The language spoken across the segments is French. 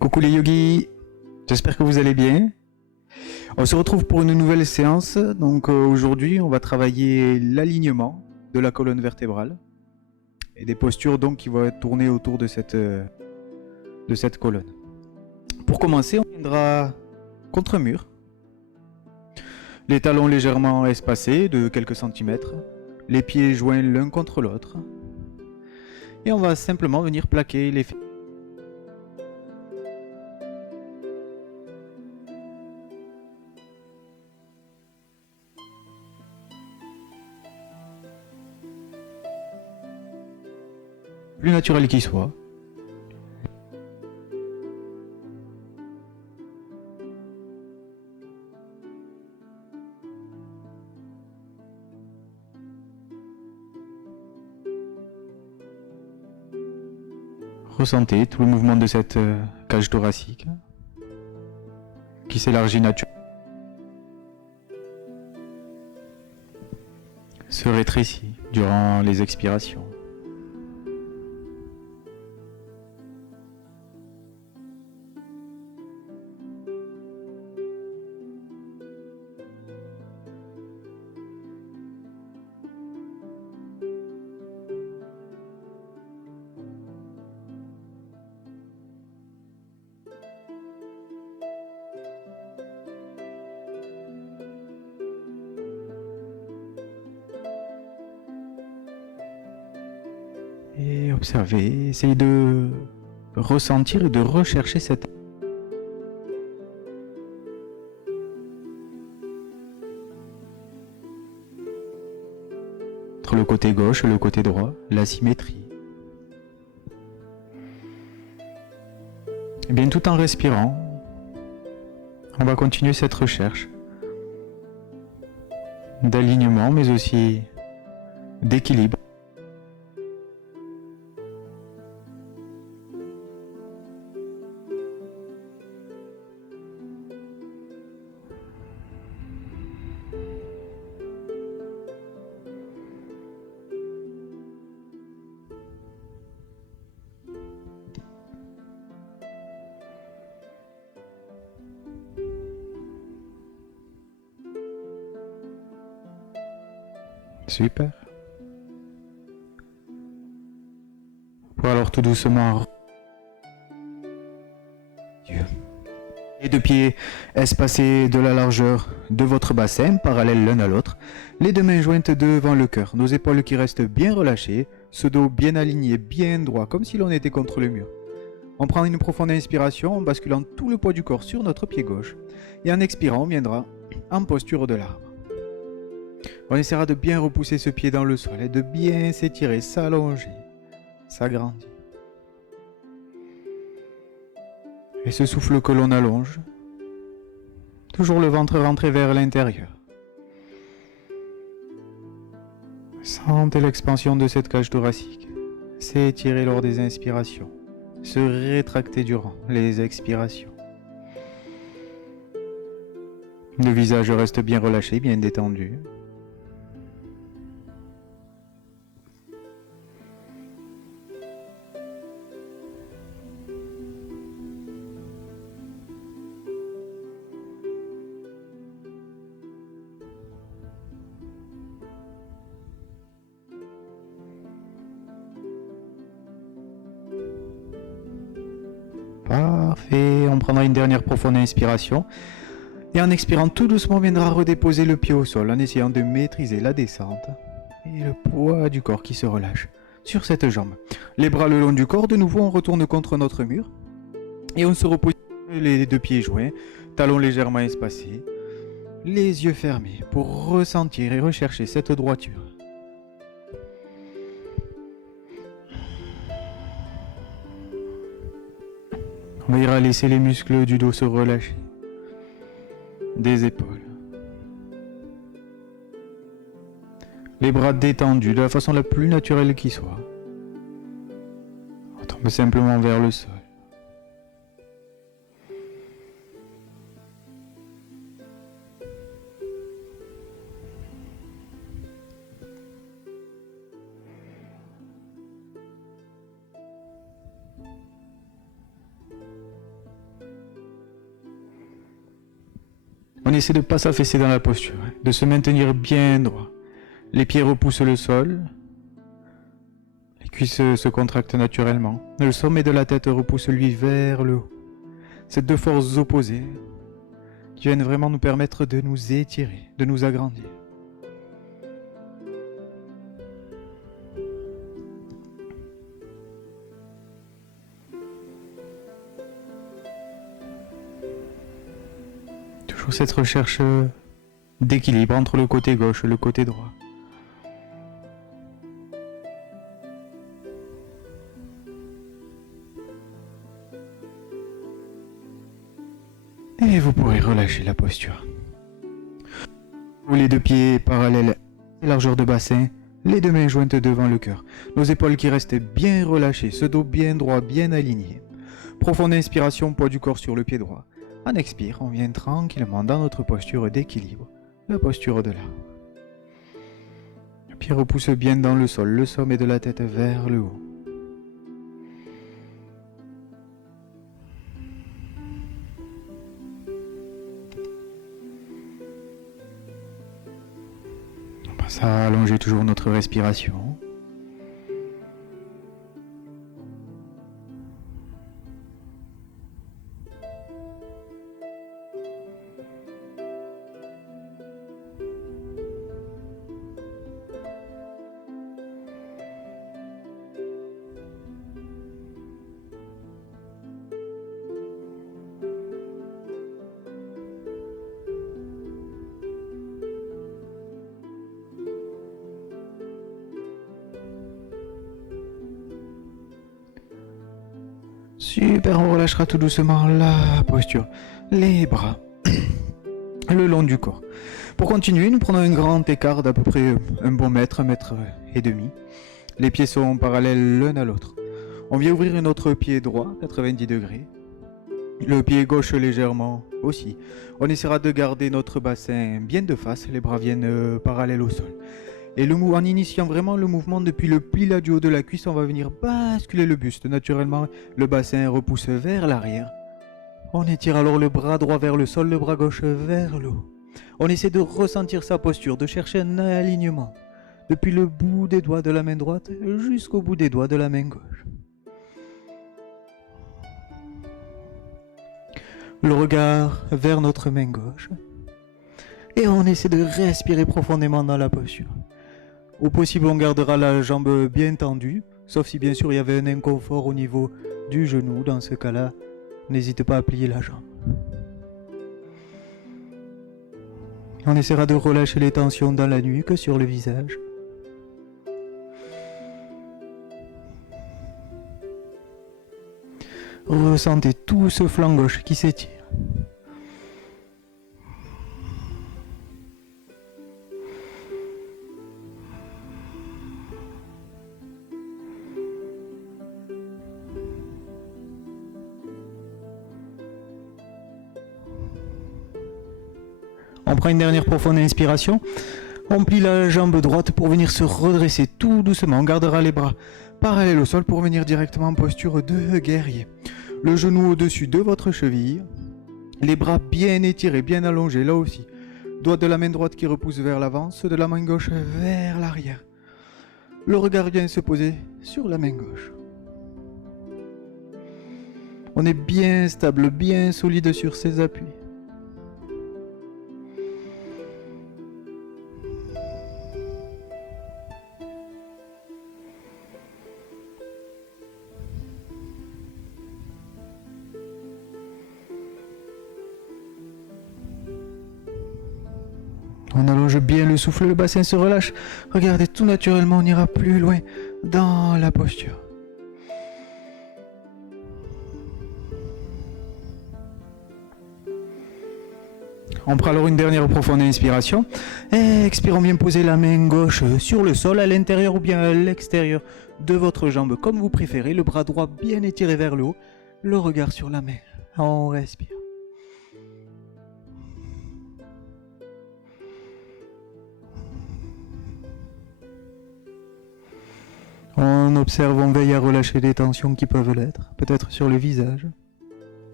Coucou les yogis, j'espère que vous allez bien. On se retrouve pour une nouvelle séance. Donc aujourd'hui, on va travailler l'alignement de la colonne vertébrale et des postures donc qui vont tourner autour de cette colonne. Pour commencer, on viendra contre mur, les talons légèrement espacés de quelques centimètres, les pieds joints l'un contre l'autre, et on va simplement venir plaquer les fessiers. Plus naturel qu'il soit. Ressentez tout le mouvement de cette cage thoracique qui s'élargit naturellement, se rétrécit durant les expirations. Et observez, essayez de ressentir et de rechercher cette... entre le côté gauche et le côté droit, la symétrie. Et bien tout en respirant, on va continuer cette recherche d'alignement mais aussi d'équilibre. Super. Pour alors tout doucement... Les deux pieds espacés de la largeur de votre bassin, parallèles l'un à l'autre, les deux mains jointes devant le cœur, nos épaules qui restent bien relâchées, ce dos bien aligné, bien droit, comme si l'on était contre le mur. On prend une profonde inspiration en basculant tout le poids du corps sur notre pied gauche, et en expirant, on viendra en posture de l'arbre. On essaiera de bien repousser ce pied dans le sol et de bien s'étirer, s'allonger, s'agrandir. Et ce souffle que l'on allonge, toujours le ventre rentré vers l'intérieur. Sentez l'expansion de cette cage thoracique, s'étirer lors des inspirations, se rétracter durant les expirations. Le visage reste bien relâché, bien détendu. Parfait, on prendra une dernière profonde inspiration et en expirant tout doucement on viendra redéposer le pied au sol en essayant de maîtriser la descente et le poids du corps qui se relâche sur cette jambe. Les bras le long du corps, de nouveau on retourne contre notre mur et on se repose les deux pieds joints, talons légèrement espacés, les yeux fermés pour ressentir et rechercher cette droiture. On ira laisser les muscles du dos se relâcher, des épaules. Les bras détendus de la façon la plus naturelle qui soit. On tombe simplement vers le sol. essaie de ne pas s'affaisser dans la posture, de se maintenir bien droit. Les pieds repoussent le sol. Les cuisses se contractent naturellement. Le sommet de la tête repousse lui vers le haut. Ces deux forces opposées qui viennent vraiment nous permettre de nous étirer, de nous agrandir. Toujours cette recherche d'équilibre entre le côté gauche et le côté droit. Et vous pourrez relâcher la posture. Les deux pieds parallèles, largeur de bassin, les deux mains jointes devant le cœur. Nos épaules qui restent bien relâchées, ce dos bien droit, bien aligné. Profonde inspiration, poids du corps sur le pied droit. En expire, on vient tranquillement dans notre posture d'équilibre, la posture de là. Le pied repousse bien dans le sol, le sommet de la tête vers le haut. Ça allonge toujours notre respiration. Super, on relâchera tout doucement la posture, les bras, le long du corps. Pour continuer, nous prenons un grand écart d'à peu près un bon mètre, 1,5 m. Les pieds sont parallèles l'un à l'autre. On vient ouvrir notre pied droit, 90 degrés. Le pied gauche légèrement aussi. On essaiera de garder notre bassin bien de face, les bras viennent parallèles au sol. Et en initiant vraiment le mouvement depuis le pli là du haut de la cuisse, on va venir basculer le buste. Naturellement, le bassin repousse vers l'arrière. On étire alors le bras droit vers le sol, le bras gauche vers le haut. On essaie de ressentir sa posture, de chercher un alignement. Depuis le bout des doigts de la main droite jusqu'au bout des doigts de la main gauche. Le regard vers notre main gauche. Et on essaie de respirer profondément dans la posture. Au possible, on gardera la jambe bien tendue, sauf si bien sûr il y avait un inconfort au niveau du genou. Dans ce cas-là, n'hésitez pas à plier la jambe. On essaiera de relâcher les tensions dans la nuque, sur le visage. Ressentez tout ce flanc gauche qui s'étire. On prend une dernière profonde inspiration. On plie la jambe droite pour venir se redresser tout doucement. On gardera les bras parallèles au sol pour venir directement en posture de guerrier. Le genou au-dessus de votre cheville. Les bras bien étirés, bien allongés là aussi. Doigt de la main droite qui repousse vers l'avant, ceux de la main gauche vers l'arrière. Le regard vient se poser sur la main gauche. On est bien stable, bien solide sur ses appuis. On allonge bien le souffle, le bassin se relâche. Regardez, tout naturellement, on ira plus loin dans la posture. On prend alors une dernière profonde inspiration. Expirons bien, poser la main gauche sur le sol, à l'intérieur ou bien à l'extérieur de votre jambe, comme vous préférez. Le bras droit bien étiré vers le haut. Le regard sur la main. On respire. On observe, on veille à relâcher des tensions qui peuvent l'être, peut-être sur le visage,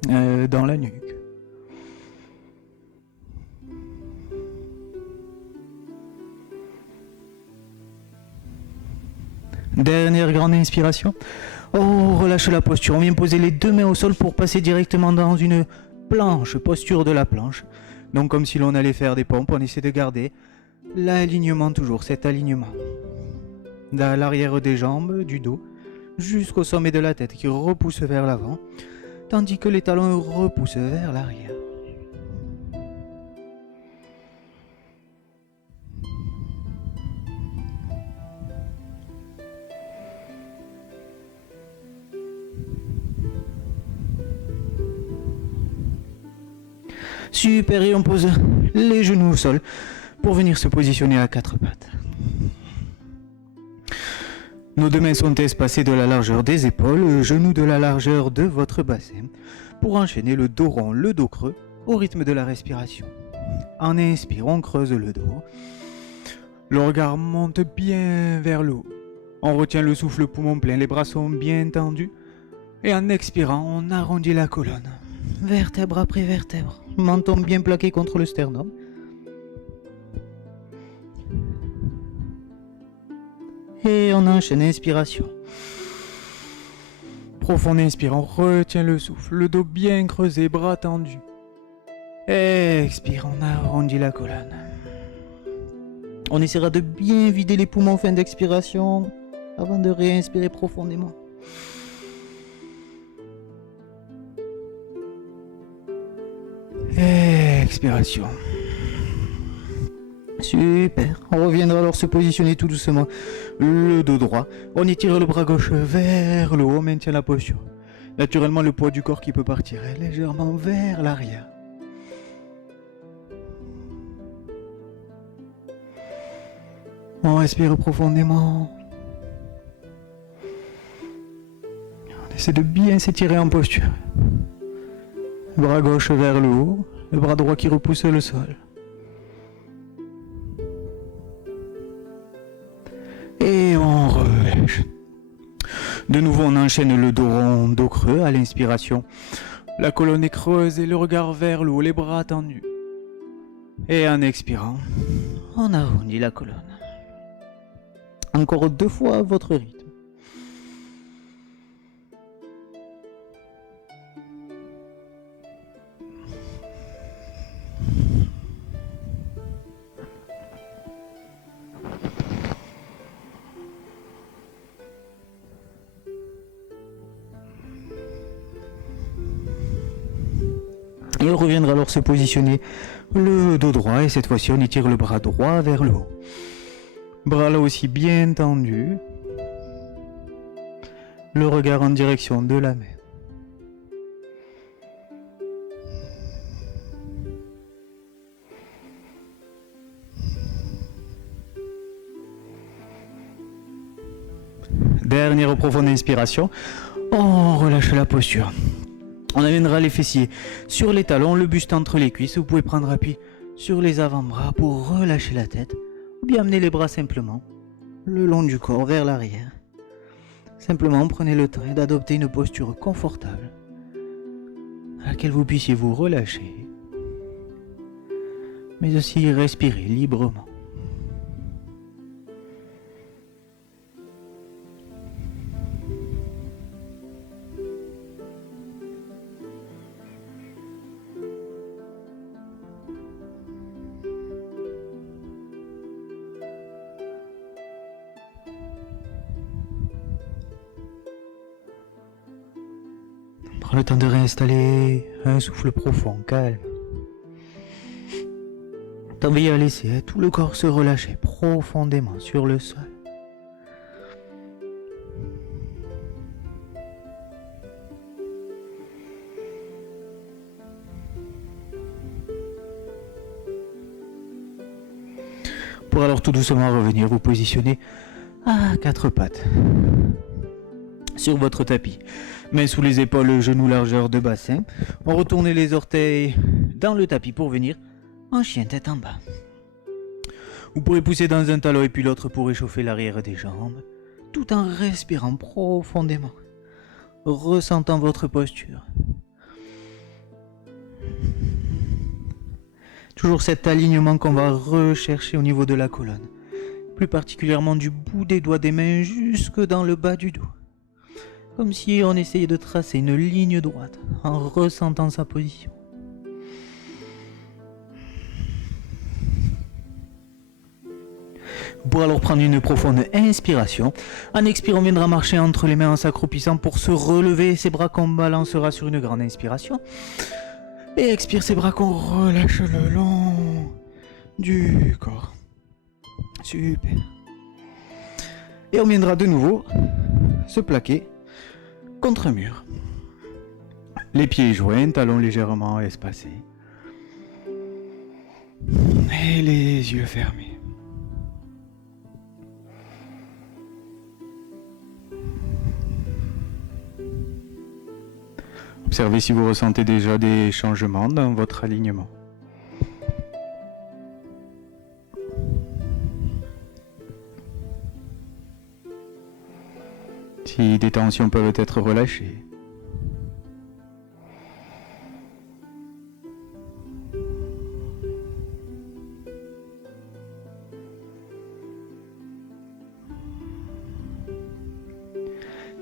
dans la nuque. Dernière grande inspiration. Oh, relâche la posture. On vient poser les deux mains au sol pour passer directement dans une planche, posture de la planche. Donc comme si l'on allait faire des pompes, on essaie de garder l'alignement toujours, cet alignement. À l'arrière des jambes, du dos, jusqu'au sommet de la tête qui repousse vers l'avant, tandis que les talons repoussent vers l'arrière. Super, et on pose les genoux au sol pour venir se positionner à quatre pattes. Nos deux mains sont espacées de la largeur des épaules, genoux de la largeur de votre bassin, pour enchaîner le dos rond, le dos creux, au rythme de la respiration. En inspire, on creuse le dos. Le regard monte bien vers le haut. On retient le souffle poumon plein, les bras sont bien tendus. Et en expirant, on arrondit la colonne. Vertèbre après vertèbre. Menton bien plaqué contre le sternum. Et on enchaîne inspiration. Profond inspire, on retient le souffle, le dos bien creusé, bras tendus. Expire, on arrondit la colonne. On essaiera de bien vider les poumons en fin d'expiration avant de réinspirer profondément. Expiration. Super. On reviendra alors se positionner tout doucement. Le dos droit. On étire le bras gauche vers le haut. On maintient la posture. Naturellement, le poids du corps qui peut partir légèrement vers l'arrière. On respire profondément. On essaie de bien s'étirer en posture. Bras gauche vers le haut, le bras droit qui repousse le sol. Et on relâche. De nouveau, on enchaîne le dos rond, dos creux à l'inspiration. La colonne est creuse et le regard vers le haut, les bras tendus. Et en expirant, on arrondit la colonne. Encore 2 fois à votre rythme. Et on reviendra alors se positionner le dos droit et cette fois-ci on étire le bras droit vers le haut. Bras là aussi bien tendu. Le regard en direction de la main. Dernière profonde inspiration. On relâche la posture. On amènera les fessiers sur les talons, le buste entre les cuisses. Vous pouvez prendre appui sur les avant-bras pour relâcher la tête. Ou bien amener les bras simplement le long du corps vers l'arrière. Simplement prenez le temps d'adopter une posture confortable à laquelle vous puissiez vous relâcher, mais aussi respirer librement. Prends le temps de réinstaller un souffle profond, calme. T'en veille à laisser tout le corps se relâcher profondément sur le sol. Pour alors tout doucement revenir vous positionner à 4 pattes sur votre tapis. Mains sous les épaules, genoux largeur de bassin. On retourne les orteils dans le tapis pour venir en chien tête en bas. Vous pourrez pousser dans un talon et puis l'autre pour réchauffer l'arrière des jambes, tout en respirant profondément, ressentant votre posture. Toujours cet alignement qu'on va rechercher au niveau de la colonne. plus particulièrement du bout des doigts des mains jusque dans le bas du dos, comme si on essayait de tracer une ligne droite en ressentant sa position. Vous pourrez alors prendre une profonde inspiration. En expirant, on viendra marcher entre les mains en s'accroupissant pour se relever. Ses bras qu'on balancera sur une grande inspiration. Et expire, ses bras qu'on relâche le long du corps. Super. Et on viendra de nouveau se plaquer contre un mur. Les pieds joints, talons légèrement espacés. Et les yeux fermés. Observez si vous ressentez déjà des changements dans votre alignement. Si des tensions peuvent être relâchées.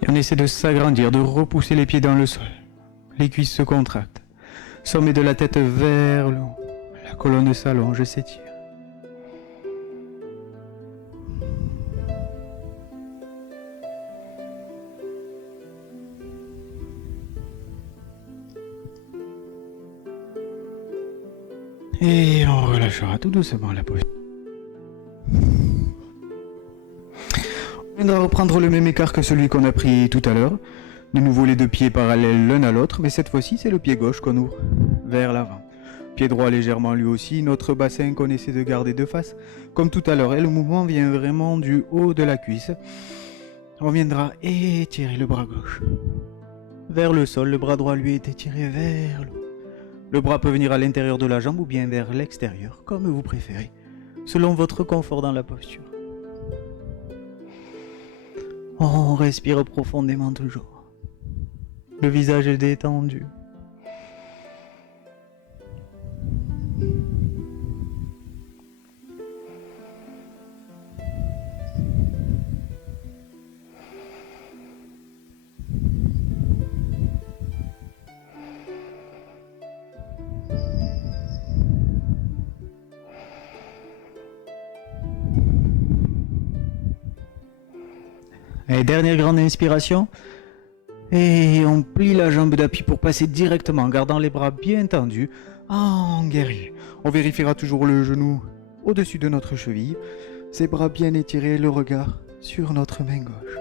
Et on essaie de s'agrandir, de repousser les pieds dans le sol. Les cuisses se contractent. Sommet de la tête vers le haut. La colonne s'allonge, s'étire. Et on relâchera tout doucement la posture. On viendra reprendre le même écart que celui qu'on a pris tout à l'heure. De nouveau les deux pieds parallèles l'un à l'autre, mais cette fois-ci c'est le pied gauche qu'on ouvre vers l'avant. Pied droit légèrement lui aussi, notre bassin qu'on essaie de garder de face, comme tout à l'heure, et le mouvement vient vraiment du haut de la cuisse. On viendra étirer le bras gauche vers le sol, le bras droit lui est étiré vers le haut. Le bras peut venir à l'intérieur de la jambe ou bien vers l'extérieur, comme vous préférez, selon votre confort dans la posture. On respire profondément toujours. Le visage est détendu. Et dernière grande inspiration. Et on plie la jambe d'appui pour passer directement en gardant les bras bien tendus en guerrier. On vérifiera toujours le genou au-dessus de notre cheville. Ses bras bien étirés, le regard sur notre main gauche.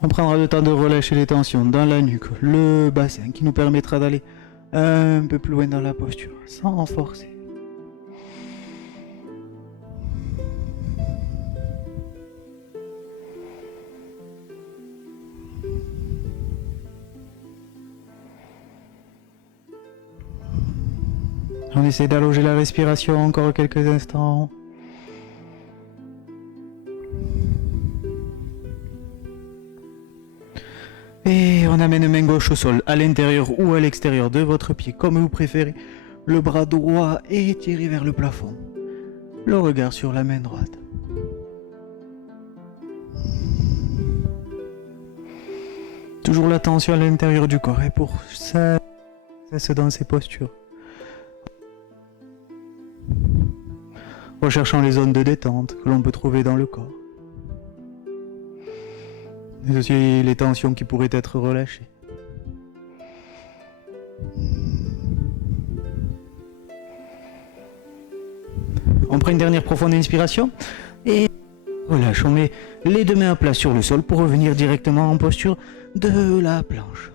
On prendra le temps de relâcher les tensions dans la nuque, le bassin qui nous permettra d'aller un peu plus loin dans la posture, sans forcer. On essaie d'allonger la respiration encore quelques instants. Et on amène main gauche au sol, à l'intérieur ou à l'extérieur de votre pied, comme vous préférez. Le bras droit est étiré vers le plafond. Le regard sur la main droite. Toujours la tension à l'intérieur du corps et pour ça, c'est dans ces postures. Recherchant les zones de détente que l'on peut trouver dans le corps. Mais aussi les tensions qui pourraient être relâchées. On prend une dernière profonde inspiration et relâche. On met les deux mains à plat sur le sol pour revenir directement en posture de la planche.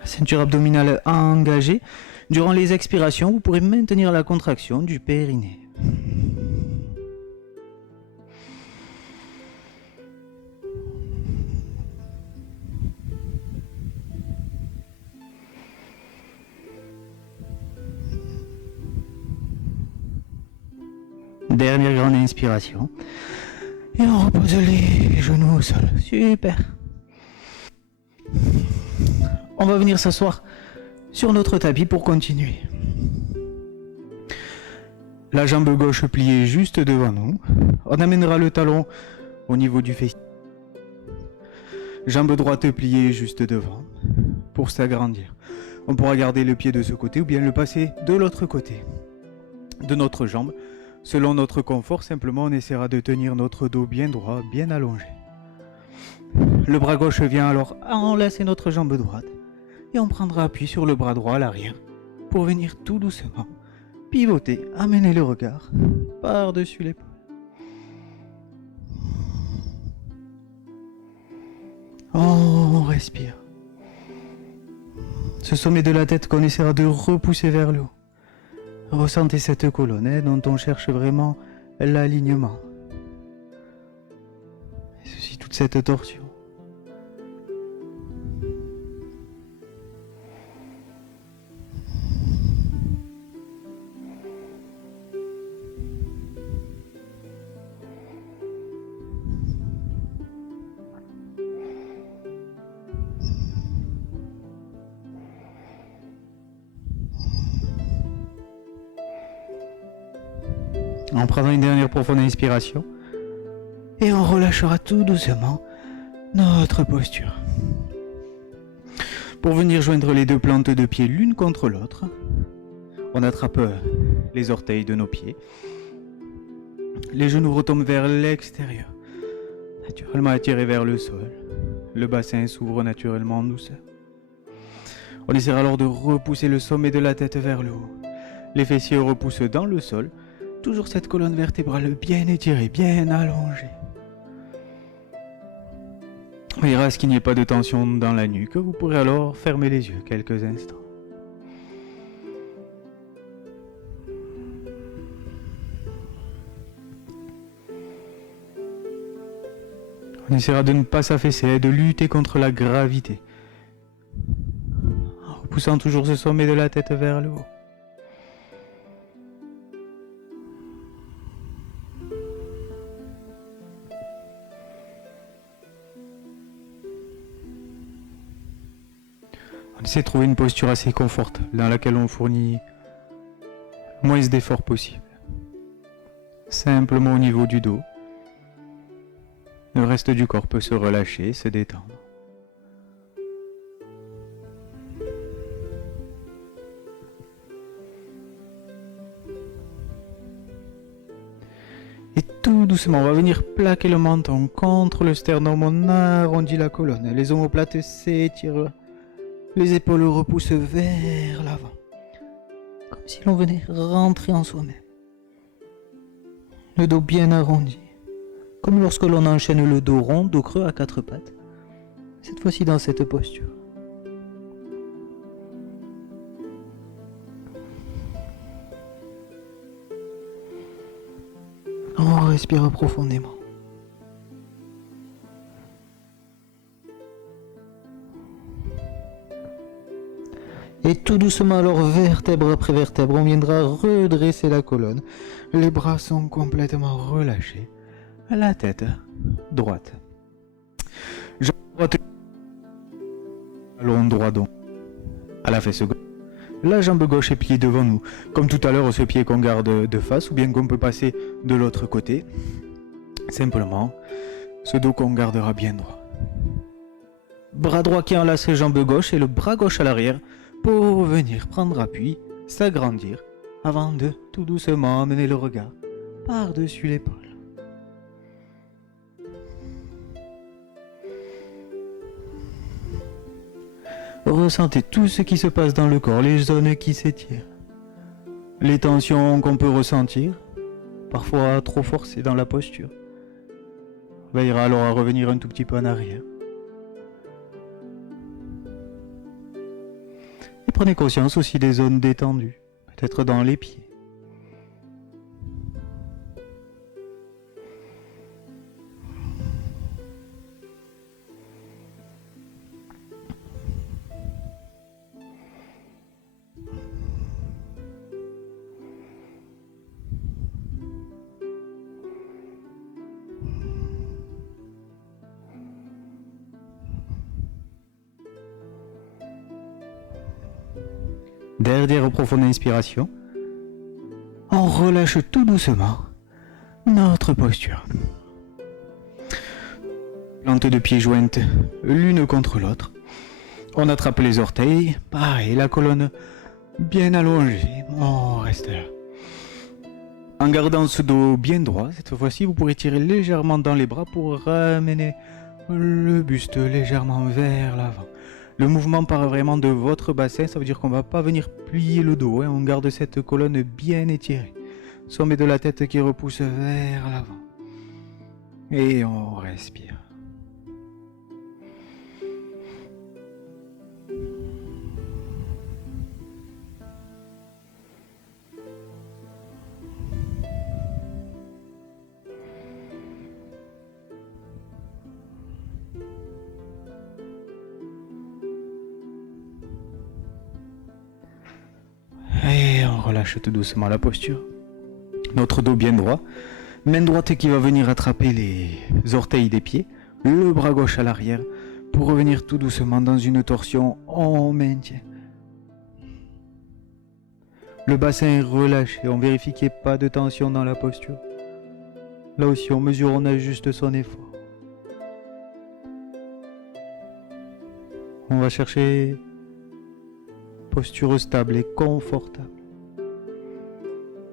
La ceinture abdominale engagée. Durant les expirations, vous pourrez maintenir la contraction du périnée. Dernière grande inspiration. Et on repose les genoux au sol. Super. On va venir s'asseoir sur notre tapis pour continuer. La jambe gauche pliée juste devant nous. On amènera le talon au niveau du fessier. Jambe droite pliée juste devant pour s'agrandir. On pourra garder le pied de ce côté ou bien le passer de l'autre côté de notre jambe. Selon notre confort, simplement on essaiera de tenir notre dos bien droit, bien allongé. Le bras gauche vient alors enlacer notre jambe droite et on prendra appui sur le bras droit à l'arrière pour venir tout doucement pivoter, amener le regard par-dessus l'épaule. On respire. Ce sommet de la tête qu'on essaiera de repousser vers le haut. Ressentez cette colonne dont on cherche vraiment l'alignement. Et ceci, toute cette torsion. En prenant une dernière profonde inspiration, et on relâchera tout doucement notre posture. Pour venir joindre les deux plantes de pied l'une contre l'autre, on attrape les orteils de nos pieds. Les genoux retombent vers l'extérieur, naturellement attirés vers le sol. Le bassin s'ouvre naturellement en douceur. On essaiera alors de repousser le sommet de la tête vers le haut. Les fessiers repoussent dans le sol. Toujours cette colonne vertébrale bien étirée, bien allongée. On verra à ce qu'il n'y ait pas de tension dans la nuque. Vous pourrez alors fermer les yeux quelques instants. On essaiera de ne pas s'affaisser et de lutter contre la gravité. En repoussant toujours ce sommet de la tête vers le haut. On essaie de trouver une posture assez confortable dans laquelle on fournit le moins d'efforts possible. Simplement au niveau du dos. Le reste du corps peut se relâcher, se détendre. Et tout doucement, on va venir plaquer le menton contre le sternum. On arrondit la colonne. Les omoplates s'étirent. Les épaules repoussent vers l'avant, comme si l'on venait rentrer en soi-même. Le dos bien arrondi, comme lorsque l'on enchaîne le dos rond, dos creux à quatre pattes. Cette fois-ci dans cette posture. On respire profondément. Et tout doucement, alors, vertèbre après vertèbre, on viendra redresser la colonne. Les bras sont complètement relâchés. La tête droite. Jambe droite. Talon droit donc. À la fesse gauche. La jambe gauche est pliée devant nous. Comme tout à l'heure, ce pied qu'on garde de face, ou bien qu'on peut passer de l'autre côté. Simplement, ce dos qu'on gardera bien droit. Bras droit qui enlace jambe gauche et le bras gauche à l'arrière. Pour venir prendre appui, s'agrandir, avant de tout doucement amener le regard par-dessus l'épaule. Ressentez tout ce qui se passe dans le corps, les zones qui s'étirent, les tensions qu'on peut ressentir, parfois trop forcées dans la posture. On veillera alors à revenir un tout petit peu en arrière. Et prenez conscience aussi des zones détendues, peut-être dans les pieds. Dernière profonde inspiration. On relâche tout doucement notre posture. Plantes de pieds jointes l'une contre l'autre. On attrape les orteils, pareil, la colonne bien allongée. On reste là. En gardant ce dos bien droit, cette fois-ci, vous pourrez tirer légèrement dans les bras pour ramener le buste légèrement vers l'avant. Le mouvement part vraiment de votre bassin, ça veut dire qu'on ne va pas venir plier le dos, hein. On garde cette colonne bien étirée. Sommet de la tête qui repousse vers l'avant. Et on respire. Et on relâche tout doucement la posture. Notre dos bien droit. Main droite qui va venir attraper les orteils des pieds. Le bras gauche à l'arrière. Pour revenir tout doucement dans une torsion, on maintient. Le bassin est relâché. On vérifie qu'il n'y ait pas de tension dans la posture. Là aussi, on mesure, on ajuste son effort. On va chercher posture stable et confortable,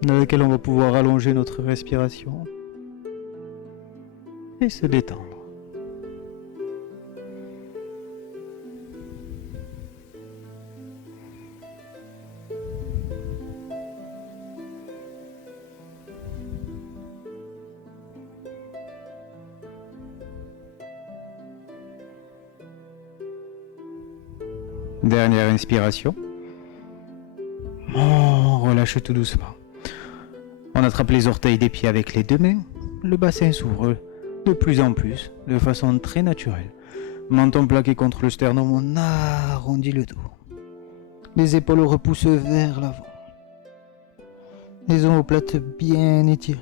dans laquelle on va pouvoir allonger notre respiration et se détendre. Dernière inspiration. On relâche tout doucement. On attrape les orteils des pieds avec les deux mains. Le bassin s'ouvre de plus en plus, de façon très naturelle. Menton plaqué contre le sternum, on arrondit le dos. Les épaules repoussent vers l'avant. Les omoplates bien étirées.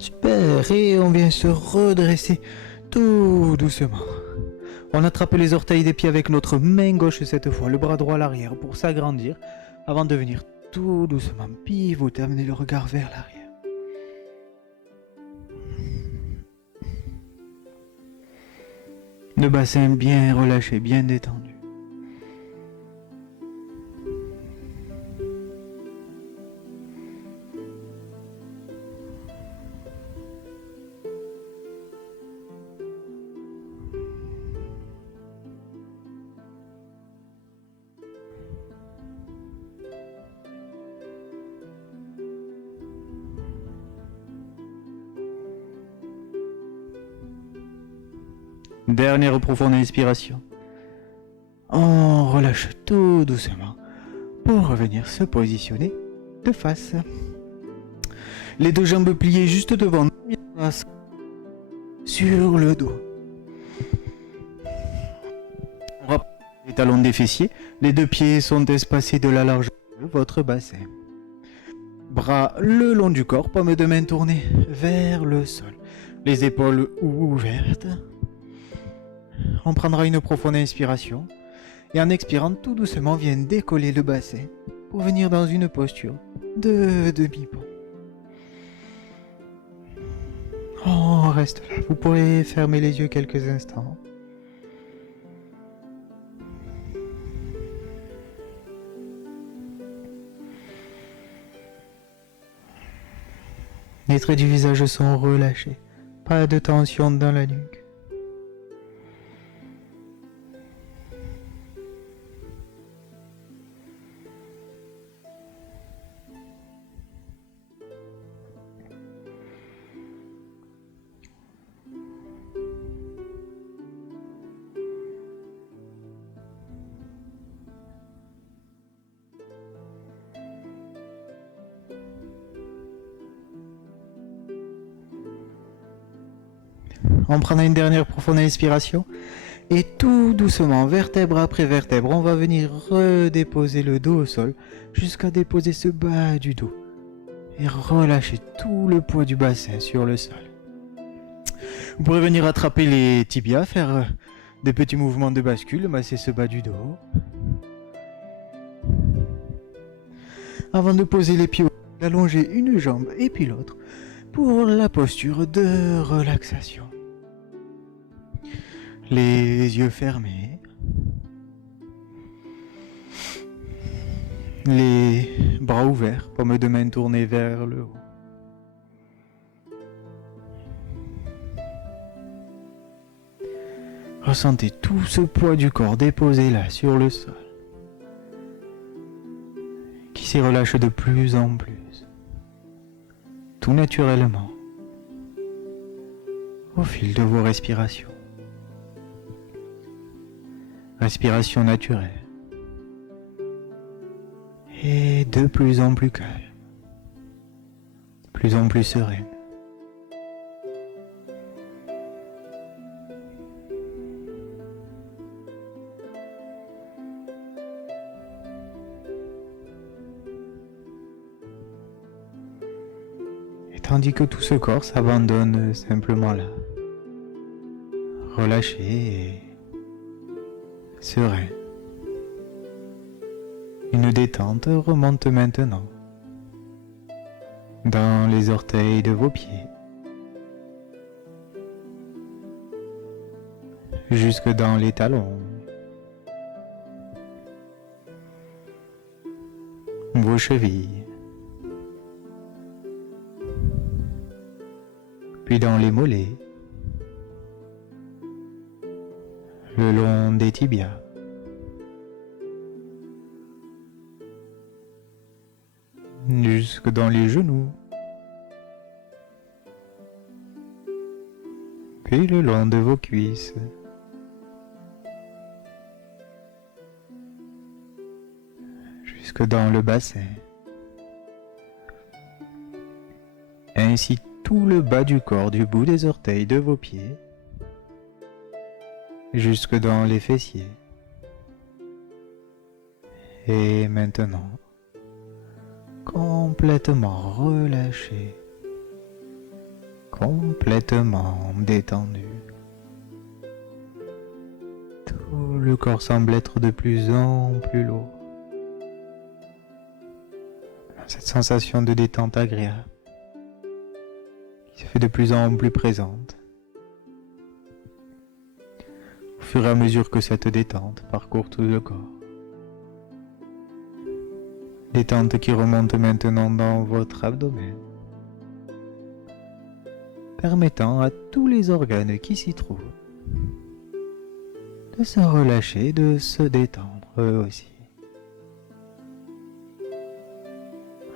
Super, et on vient se redresser tout doucement. On attrape les orteils des pieds avec notre main gauche cette fois, le bras droit à l'arrière pour s'agrandir avant de venir tout doucement pivoter, amener le regard vers l'arrière. Le bassin bien relâché, bien détendu. Dernière profonde inspiration. On relâche tout doucement pour revenir se positionner de face. Les deux jambes pliées juste devant nous, sur le dos. On rapproche les talons des fessiers. Les deux pieds sont espacés de la largeur de votre bassin. Bras le long du corps, paume de main tournée vers le sol. Les épaules ouvertes. On prendra une profonde inspiration et en expirant tout doucement, vient décoller le bassin pour venir dans une posture de demi-pont. On reste là. Vous pourrez fermer les yeux quelques instants. Les traits du visage sont relâchés. Pas de tension dans la nuque. On prendra une dernière profonde inspiration. Et tout doucement, vertèbre après vertèbre, on va venir redéposer le dos au sol jusqu'à déposer ce bas du dos. Et relâcher tout le poids du bassin sur le sol. Vous pourrez venir attraper les tibias, faire des petits mouvements de bascule, masser ce bas du dos. Avant de poser les pieds, allonger une jambe et puis l'autre pour la posture de relaxation. Les yeux fermés. Les bras ouverts, paume de main tournée vers le haut. Ressentez tout ce poids du corps déposé là sur le sol, qui s'y relâche de plus en plus, tout naturellement, au fil de vos respirations. Respiration naturelle. Et de plus en plus calme, de plus en plus sereine. Et tandis que tout ce corps s'abandonne simplement là, relâché et serein. Une détente remonte maintenant dans les orteils de vos pieds, jusque dans les talons, vos chevilles, puis dans les mollets, le long des tibias. Jusque dans les genoux, puis le long de vos cuisses, jusque dans le bassin, ainsi tout le bas du corps du bout des orteils de vos pieds, jusque dans les fessiers. Et maintenant, complètement relâché, complètement détendu. Tout le corps semble être de plus en plus lourd. Cette sensation de détente agréable qui se fait de plus en plus présente. Au fur et à mesure que cette détente parcourt tout le corps. Détente qui remonte maintenant dans votre abdomen, permettant à tous les organes qui s'y trouvent de se relâcher, de se détendre eux aussi.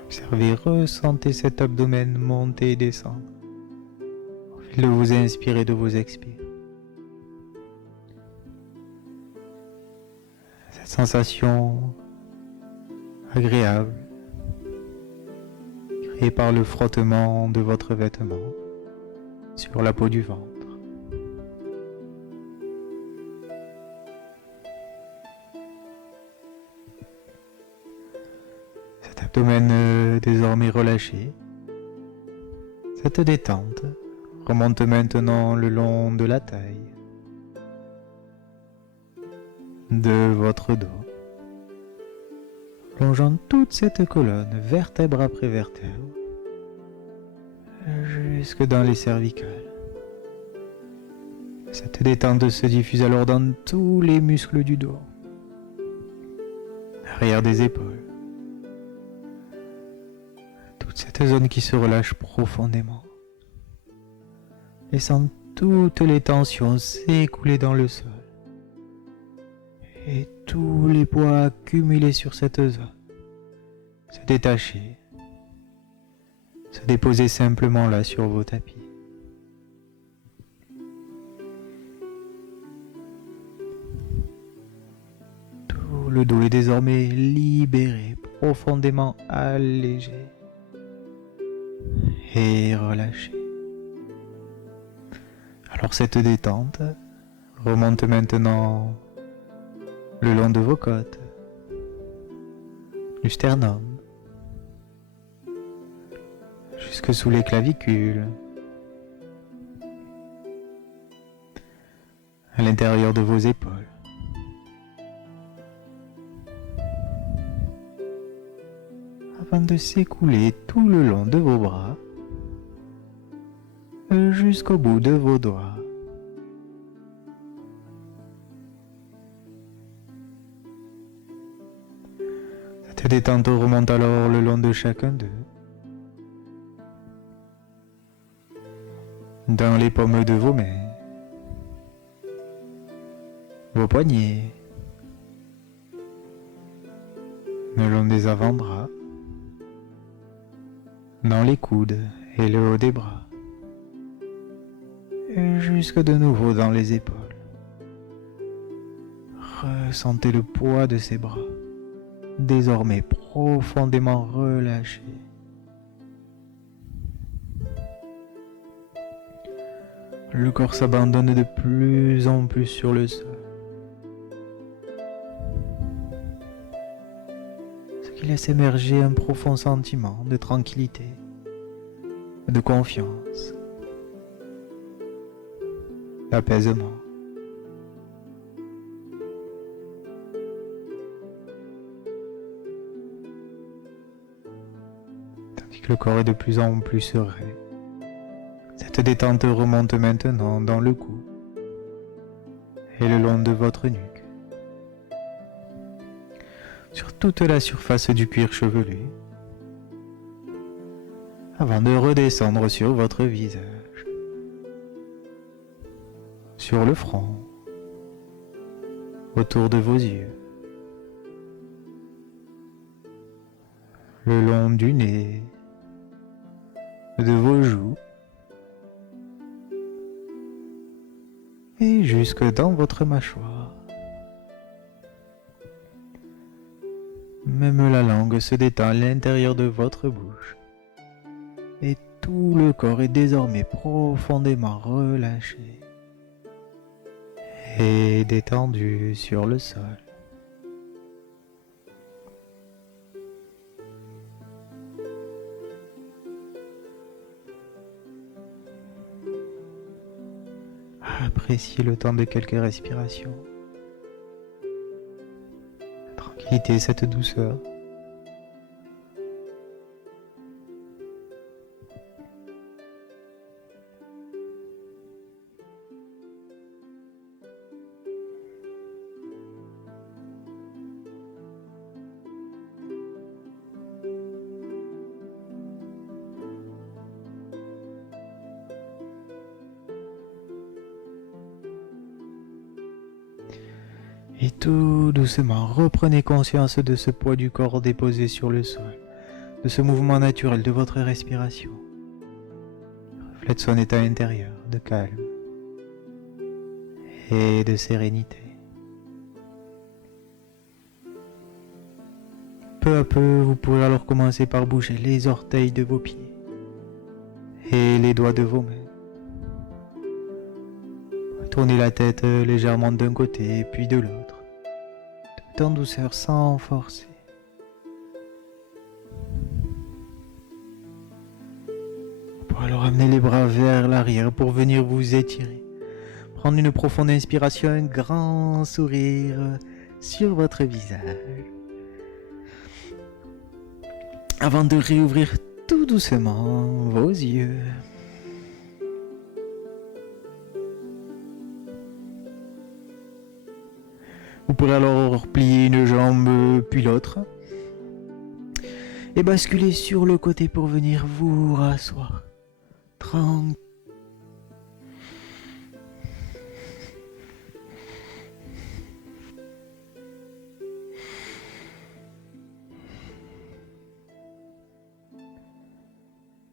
Observez, ressentez cet abdomen monter et descendre au fil de vos inspires et de vos expires. Cette sensation agréable, créée par le frottement de votre vêtement sur la peau du ventre. Cet abdomen désormais relâché, cette détente remonte maintenant le long de la taille, de votre dos, plongeant toute cette colonne, vertèbre après vertèbre, jusque dans les cervicales. Cette détente se diffuse alors dans tous les muscles du dos, l'arrière des épaules, toute cette zone qui se relâche profondément, laissant toutes les tensions s'écouler dans le sol. Et tous les poids accumulés sur cette zone se détacher, se déposer simplement là sur vos tapis. Tout le dos est désormais libéré, profondément allégé et relâché. Alors cette détente remonte maintenant le long de vos côtes, du sternum, jusque sous les clavicules, à l'intérieur de vos épaules. Avant de s'écouler tout le long de vos bras, jusqu'au bout de vos doigts. Cette détente remonte alors le long de chacun d'eux, dans les paumes de vos mains, vos poignets, le long des avant-bras, dans les coudes et le haut des bras, et jusque de nouveau dans les épaules. Ressentez le poids de ces bras, désormais profondément relâchés. Le corps s'abandonne de plus en plus sur le sol, ce qui laisse émerger un profond sentiment de tranquillité, de confiance, d'apaisement. Tandis que le corps est de plus en plus serein, cette détente remonte maintenant dans le cou et le long de votre nuque, sur toute la surface du cuir chevelu, avant de redescendre sur votre visage, sur le front, autour de vos yeux, le long du nez, de vos joues, et jusque dans votre mâchoire. Même la langue se détend à l'intérieur de votre bouche, et tout le corps est désormais profondément relâché et détendu sur le sol. Appréciez le temps de quelques respirations. La tranquillité, cette douceur. Et tout doucement, reprenez conscience de ce poids du corps déposé sur le sol, de ce mouvement naturel de votre respiration. Il reflète son état intérieur de calme et de sérénité. Peu à peu, vous pourrez alors commencer par bouger les orteils de vos pieds et les doigts de vos mains. Tournez la tête légèrement d'un côté puis de l'autre, tout en douceur sans forcer. Vous pourrez alors amener les bras vers l'arrière pour venir vous étirer. Prendre une profonde inspiration, un grand sourire sur votre visage. Avant de réouvrir tout doucement vos yeux. Vous pourrez alors plier une jambe puis l'autre et basculer sur le côté pour venir vous rasseoir. Tranquille.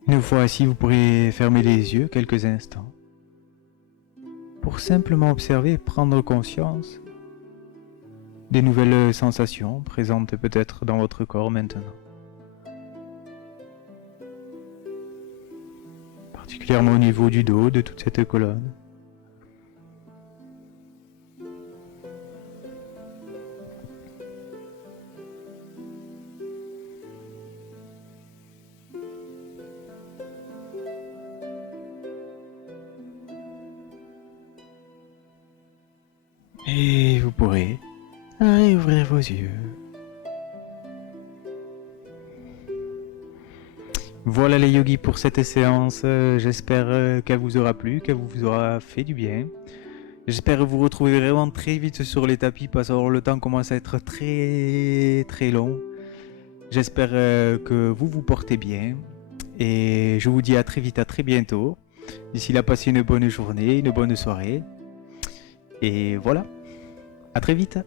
Une fois assis, vous pourrez fermer les yeux quelques instants pour simplement observer et prendre conscience des nouvelles sensations présentes peut-être dans votre corps maintenant. Particulièrement au niveau du dos, de toute cette colonne, Et vous pourrez réouvrir vos yeux. Voilà les yogis pour cette séance. J'espère qu'elle vous aura plu, qu'elle vous aura fait du bien. J'espère vous retrouver vraiment très vite sur les tapis parce que le temps commence à être très très long. J'espère que vous vous portez bien. Et je vous dis à très vite, à très bientôt. D'ici là, passez une bonne journée, une bonne soirée. Et voilà, à très vite.